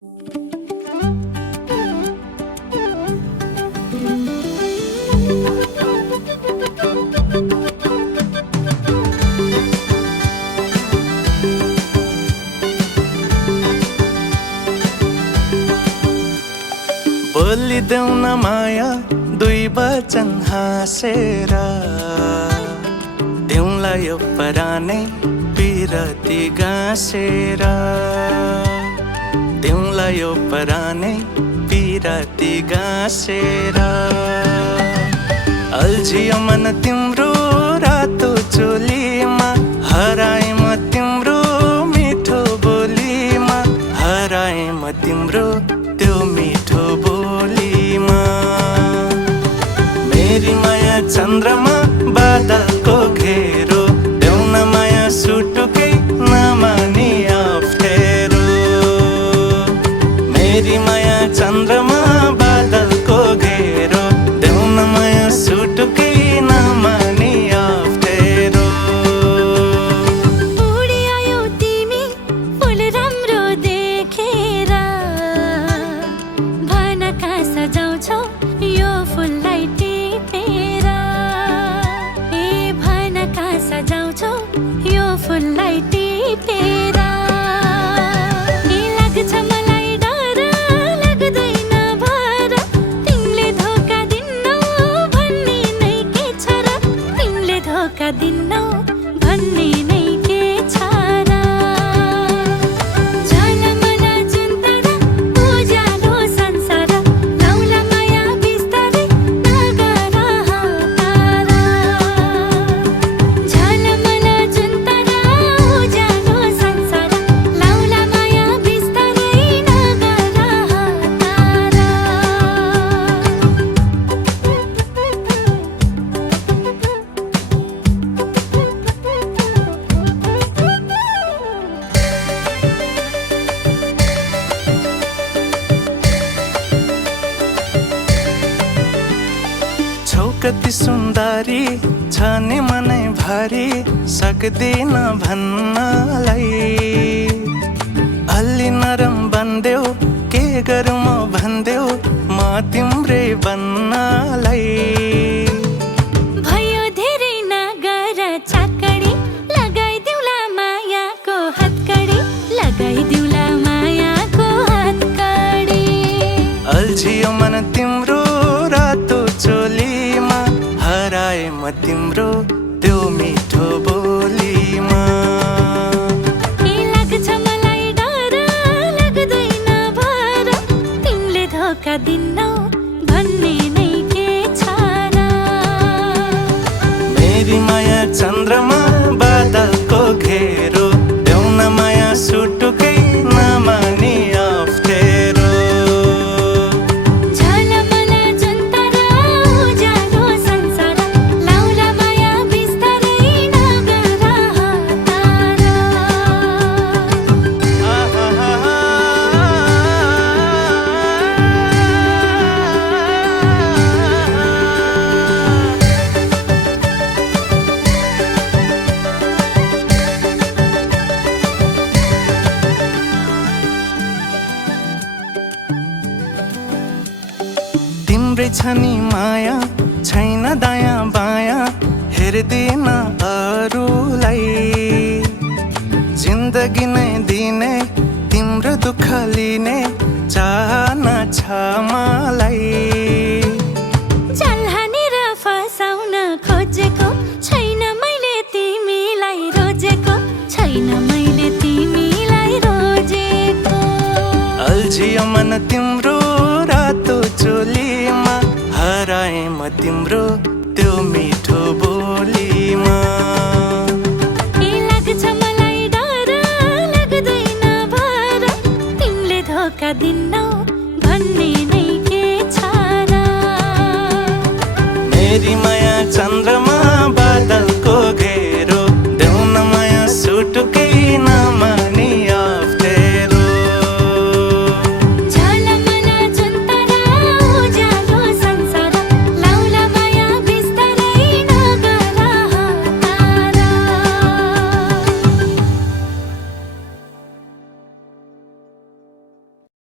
बोलिदेऊ न माया दुई वचन हाँसेर, देउला यो परानै पिरती गाँसेर, देउला यो परानै पिरती गाँसेर। अल्झियो मन तिम्रो रातो चोलीमा, हराए म तिम्रो मिठो बोलीमा, हराए म तिम्रो त्यो मिठो बोलीमा। मेरी माया चन्द्रमा बादलको घेरो, देऊ न माया सुटुकै नमानी अप्ठ्यारो। मेरी माया चन्द्रमा बादलको घेरो, देऊ न माया सुटुकै नमानी अप्ठ्यारो। उडी आयो तिमी फुल राम्रो देखेर, भन कहाँ सजाउँछौ यो फुललाई टिपेर। ए भन कहाँ सजाउँछौ यो फुललाई टिपेर। ए लाग्छ मलाई डर, लाग्दैन भर, तिमीले धोका दिन्नौ भन्ने नै के छ र, तिमीले धोका दिन्नौ भन्ने नै के छ र। झलमल जुन तारा उज्यालो संसार, लाउला माया बिस्तारै नगर हतार। झलमल जुन तारा उज्यालो संसार, लाउला माया बिस्तारै नगर हतार। छौ कति सुन्दरी छ नि मनै भरि, सक्दिन भन्नलाई। अलि नरम बन्देऊ के गरौँ म भन्देऊ, म तिम्रै बन्नलाई। भयो धेरै नगर चाकडी, लगाइदिउला मायाको हतकडी, लगाइदिउला मायाको हतकडी। अल्झियो मन तिम्रो रातो चोलीमा, हराए म तिम्रो त्यो मिठो बोलीमा। ए लाग्छ मलाई डर, लाग्दैन भर, तिमीले धोका दिन्नौ भन्ने नै के छ र। मेरी माया चन्द्रमा बादलको घेरो, देऊ न माया सुटुकै नमानी अप्ठ्यारो। झलमल जुन तारा उज्यालो संसार, लाउला माया बिस्तारै नगर हतार। तिम्रै छ नि माया, छैन दायाँ बायाँ, हेर्दिन अरूलाई। जिन्दगी नै दिने तिम्रो दुःख लिने चाहना छ मलाई। चल हानेर फसाउन खोजेको छैन मैले तिमीलाई रोजेको, छैन मैले तिमीलाई रोजेको। अल्झियो मन तिम्रो रातो चोलीमा, हराए म तिम्रो त्यो मिठो बोलीमा। ए लाग्छ मलाई डर, लाग्दैन भर, तिमीले धोका दिन्नौ भन्ने नै के छ र। मेरी माया चन्द्रमा